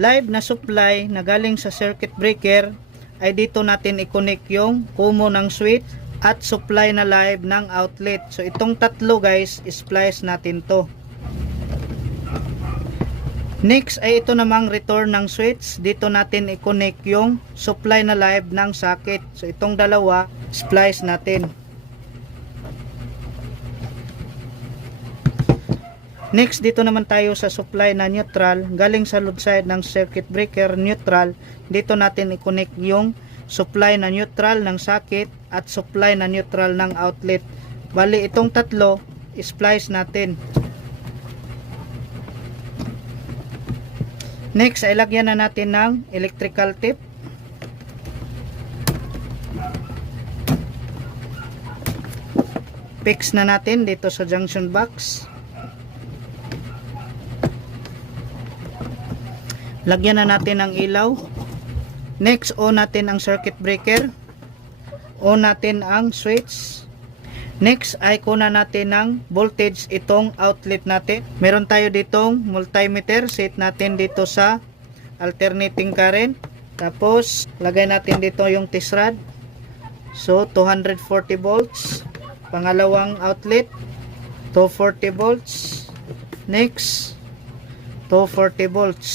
live na supply na galing sa circuit breaker ay dito natin i-connect yung kumo ng switch at supply na live ng outlet. So itong tatlo guys, splice natin to. Next ay ito namang return ng switch. Dito natin i-connect yung supply na live ng socket. So itong dalawa, splice natin. Next dito naman tayo sa supply na neutral. Galing sa load side ng circuit breaker neutral. Dito natin i-connect yung supply na neutral ng socket at supply na neutral ng outlet. Bali itong tatlo, splice natin. Next ay lagyan na natin ng electrical tape. Fix na natin dito sa junction box. Lagyan na natin ng ilaw. Next, on natin ang circuit breaker. On natin ang switch. Next, ay kunan natin ng voltage itong outlet natin. Meron tayo ditong multimeter. Set natin dito sa alternating current. Tapos, lagay natin dito yung test rod. So, 240 volts. Pangalawang outlet, 240 volts. Next, 240 volts.